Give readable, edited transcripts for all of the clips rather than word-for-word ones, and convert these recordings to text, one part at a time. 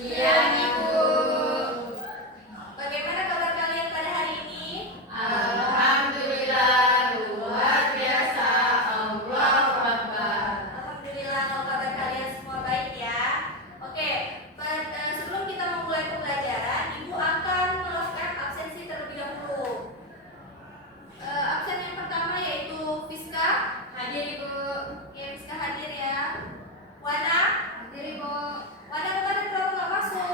Iya, Ibu. Bagaimana kabar kalian pada hari ini? Alhamdulillah, luar biasa. Allahu Akbar. Alhamdulillah kalau kabar kalian semua baik ya. Oke, sebelum kita memulai pembelajaran, Ibu akan melakukan absensi terlebih dahulu. Absen yang pertama yaitu Fiska. Hadir, Ibu. Oke, Fiska hadir ya. Wana, Hadir, Ibu. Wana kemarin kenapa nggak masuk?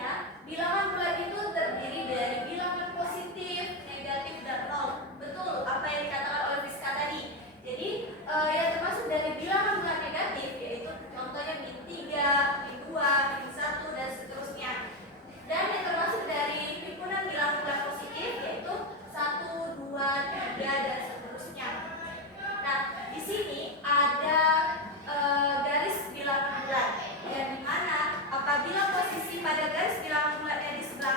sebenarnya bilangan bulat itu terdiri dari bilangan positif, negatif, dan nol. Betul apa yang dikatakan oleh Rizka tadi. Jadi yang termasuk dari bilangan bulat negatif yaitu contohnya min 3, min 2, min 1, dan seterusnya. Dan yang termasuk dari himpunan bilangan bulat positif yaitu 1, 2, 3, dan seterusnya. Nah, di sini ada garis bilangan bulat yang dimana apabila posisi pada garis bilangan bulat yang di sebelah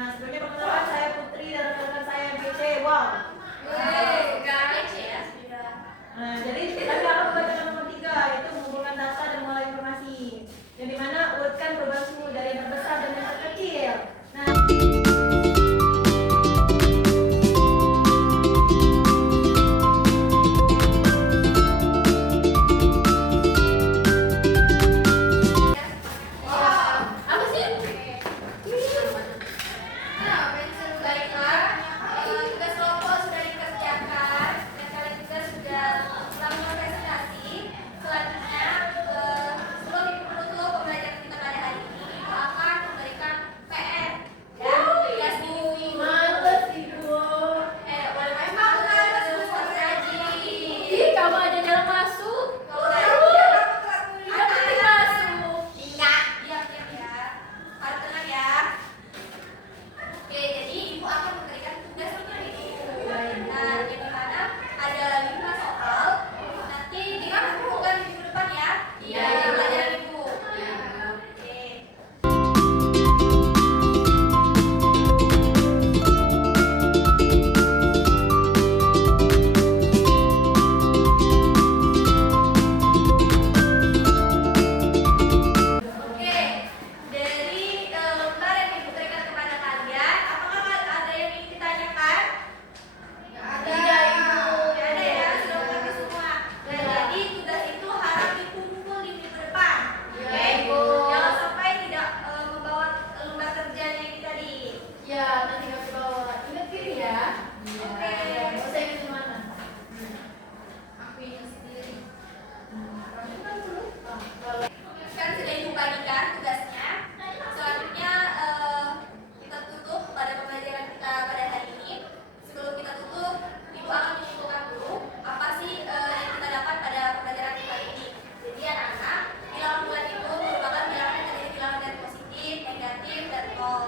Nah, sebelumnya perkenalkan saya Putri dan rekan-rekan saya BC. Wow. Nah, jadi kami akan membacakan nomor 3, yaitu mengumpulkan data dan mengolah informasi. Yang dimana urutkan perubahan suhu dari yang terbesar dan yang terkecil. Nah, Apa sih? Baiklah, tugas kelompok sudah dikerjakan dan kalian juga sudah melakukan presentasi. Selanjutnya, sebelum Ibu menutup pembelajaran kita pada hari ini, Ibu akan memberikan PR dan tugas minggu. Males Ibu. Boleh main banget, harus rajin. Ih, kamu aja jarang masuk. Kalau rajin, Nggak penting masuk. diam ya. Harus tenang ya. Oke, jadi Ibu akan memberikan tugas minggu itu. Nah, yang dimana ada 5 soal. Nanti dikumpulkan di minggu depan ya. Iya. Di pelajaran Ibu. Iya. Oke. Oke, dari lembar yang Ibu berikan kepada kalian, apakah ada yang ingin ditanyakan? Tidak, Ibu. Tidak ada ya, sudah mengerti semua. Dan jadi tugas itu harus dikumpul di minggu depan. Iya, Oke? Ibu. Jangan sampai tidak membawa lembar kerjanya ini tadi. Ya, nanti nggak bawa. Ingat kiri ya. Oke. Nggak usah ingat di mana. Aku ingat sendiri. Kamu kan lupa. Kalau Sekarang sudah Ibu bagikan tugasnya. Selanjutnya kita tutup pada pembelajaran kita pada hari ini. Sebelum kita tutup, Ibu akan menyimpulkan dulu apa sih yang kita dapat pada pembelajaran kita hari ini. Jadi anak-anak, bilangan bulan itu merupakan bilangan yang terdiri bilangan dari positif, negatif, dan nol.